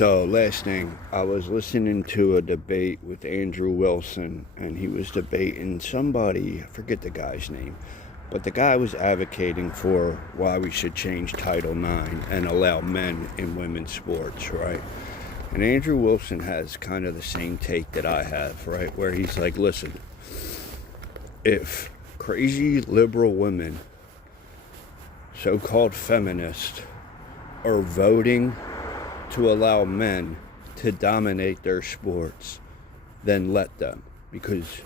So, last thing, I was listening to a debate with Andrew Wilson, and he was debating somebody, I forget the guy's name, but the guy was advocating for why we should change Title IX and allow men in women's sports, right? And Andrew Wilson has kind of the same take that I have, right? Where he's like, listen, if crazy liberal women, so-called feminists, are voting to allow men to dominate their sports, then let them, because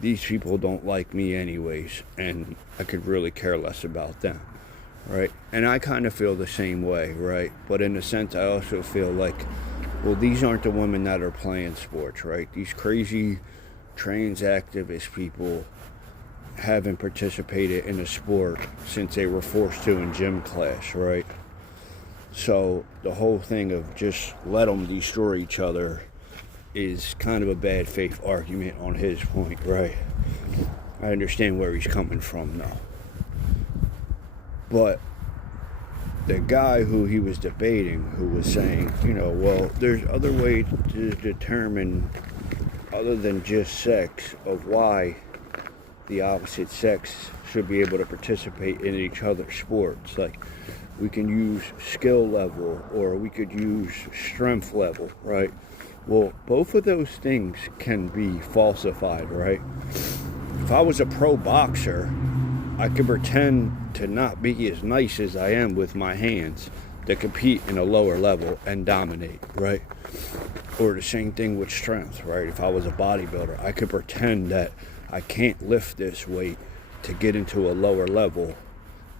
these people don't like me anyways, and I could really care less about them, right? And I kind of feel the same way, right? But in a sense, I also feel like, well, these aren't the women that are playing sports, right? These crazy trans activist people haven't participated in a sport since they were forced to in gym class, right? So the whole thing of just let them destroy each other is kind of a bad faith argument on his point, right? I understand where he's coming from now. But the guy who he was debating, who was saying, well, there's other ways to determine, other than just sex, of why the opposite sex should be able to participate in each other's sports. Like, we can use skill level, or we could use strength level, right? Well, both of those things can be falsified, right? If I was a pro boxer, I could pretend to not be as nice as I am with my hands to compete in a lower level and dominate, right? Or the same thing with strength, right? If I was a bodybuilder, I could pretend that I can't lift this weight to get into a lower level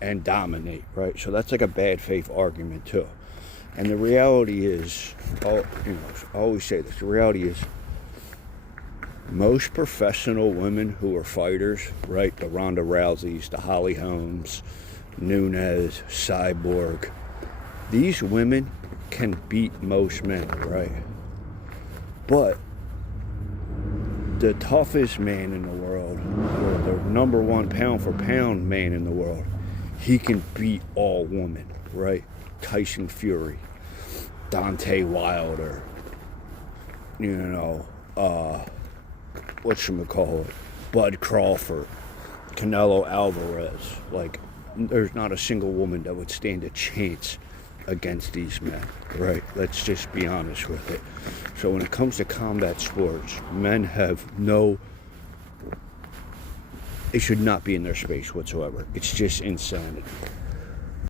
and dominate, right? So that's like a bad faith argument too. And the reality is, I always say this, the reality is most professional women who are fighters, right? The Ronda Rouseys, the Holly Holmes, Nunes, Cyborg, these women can beat most men, right? But the toughest man in the world, or the number one pound for pound man in the world, he can beat all women, right? Tyson Fury, Deontay Wilder, whatchamacallit, Bud Crawford, Canelo Alvarez. Like, there's not a single woman that would stand a chance against these men, right? Let's just be honest with it. So when it comes to combat sports, men have they should not be in their space whatsoever. It's just insanity.